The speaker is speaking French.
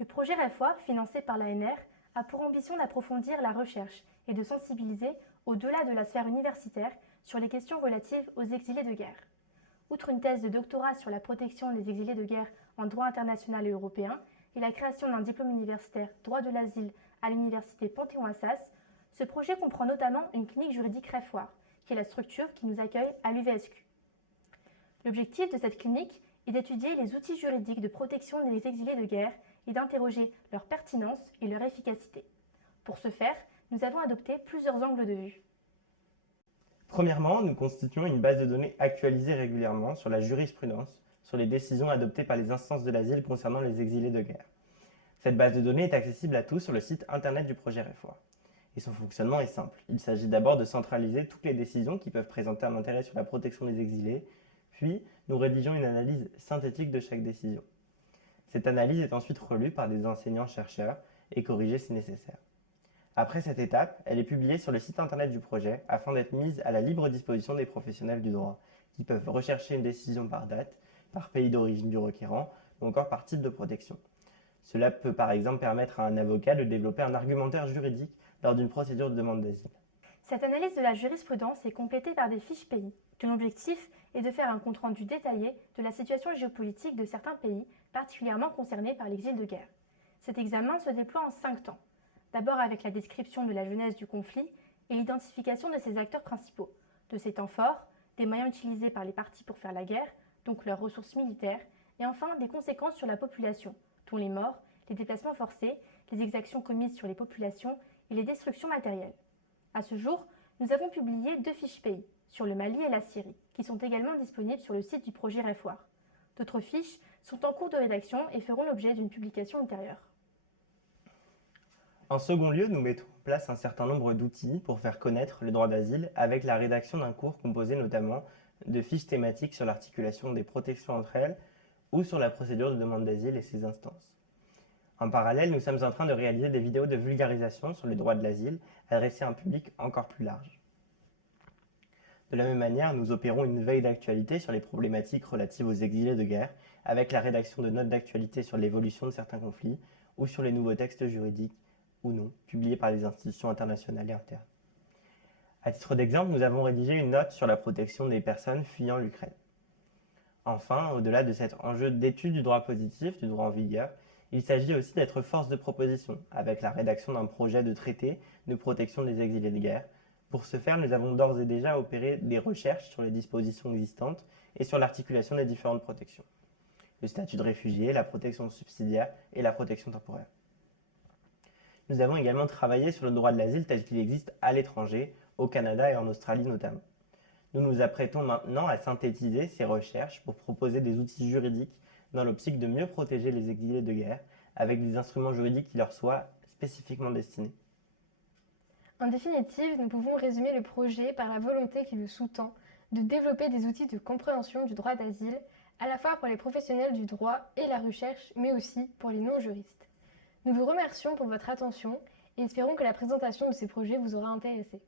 Le projet REFOIR, financé par l'ANR, a pour ambition d'approfondir la recherche et de sensibiliser, au-delà de la sphère universitaire, sur les questions relatives aux exilés de guerre. Outre une thèse de doctorat sur la protection des exilés de guerre en droit international et européen et la création d'un diplôme universitaire droit de l'asile à l'université Panthéon-Assas, ce projet comprend notamment une clinique juridique REFOIR, qui est la structure qui nous accueille à l'UVSQ. L'objectif de cette clinique est d'étudier les outils juridiques de protection des exilés de guerre et d'interroger leur pertinence et leur efficacité. Pour ce faire, nous avons adopté plusieurs angles de vue. Premièrement, nous constituons une base de données actualisée régulièrement sur la jurisprudence, sur les décisions adoptées par les instances de l'asile concernant les exilés de guerre. Cette base de données est accessible à tous sur le site internet du projet REFOIR. Et son fonctionnement est simple. Il s'agit d'abord de centraliser toutes les décisions qui peuvent présenter un intérêt sur la protection des exilés, puis nous rédigeons une analyse synthétique de chaque décision. Cette analyse est ensuite relue par des enseignants-chercheurs et corrigée si nécessaire. Après cette étape, elle est publiée sur le site internet du projet afin d'être mise à la libre disposition des professionnels du droit, qui peuvent rechercher une décision par date, par pays d'origine du requérant ou encore par type de protection. Cela peut par exemple permettre à un avocat de développer un argumentaire juridique lors d'une procédure de demande d'asile. Cette analyse de la jurisprudence est complétée par des fiches pays, dont l'objectif est de faire un compte-rendu détaillé de la situation géopolitique de certains pays particulièrement concernés par l'exil de guerre. Cet examen se déploie en 5 temps. D'abord avec la description de la genèse du conflit et l'identification de ses acteurs principaux, de ses temps forts, des moyens utilisés par les parties pour faire la guerre, donc leurs ressources militaires, et enfin des conséquences sur la population, dont les morts, les déplacements forcés, les exactions commises sur les populations et les destructions matérielles. À ce jour, nous avons publié 2 fiches pays, sur le Mali et la Syrie, qui sont également disponibles sur le site du projet REFOIR. D'autres fiches sont en cours de rédaction et feront l'objet d'une publication ultérieure. En second lieu, nous mettons en place un certain nombre d'outils pour faire connaître le droit d'asile avec la rédaction d'un cours composé notamment de fiches thématiques sur l'articulation des protections entre elles ou sur la procédure de demande d'asile et ses instances. En parallèle, nous sommes en train de réaliser des vidéos de vulgarisation sur les droits de l'asile adressées à un public encore plus large. De la même manière, nous opérons une veille d'actualité sur les problématiques relatives aux exilés de guerre avec la rédaction de notes d'actualité sur l'évolution de certains conflits ou sur les nouveaux textes juridiques ou non, publiés par les institutions internationales et internes. À titre d'exemple, nous avons rédigé une note sur la protection des personnes fuyant l'Ukraine. Enfin, au-delà de cet enjeu d'étude du droit positif, du droit en vigueur, il s'agit aussi d'être force de proposition, avec la rédaction d'un projet de traité de protection des exilés de guerre. Pour ce faire, nous avons d'ores et déjà opéré des recherches sur les dispositions existantes et sur l'articulation des différentes protections. Le statut de réfugié, la protection subsidiaire et la protection temporaire. Nous avons également travaillé sur le droit de l'asile tel qu'il existe à l'étranger, au Canada et en Australie notamment. Nous nous apprêtons maintenant à synthétiser ces recherches pour proposer des outils juridiques dans l'optique de mieux protéger les exilés de guerre, avec des instruments juridiques qui leur soient spécifiquement destinés. En définitive, nous pouvons résumer le projet par la volonté qui le sous-tend de développer des outils de compréhension du droit d'asile, à la fois pour les professionnels du droit et la recherche, mais aussi pour les non-juristes. Nous vous remercions pour votre attention et espérons que la présentation de ces projets vous aura intéressé.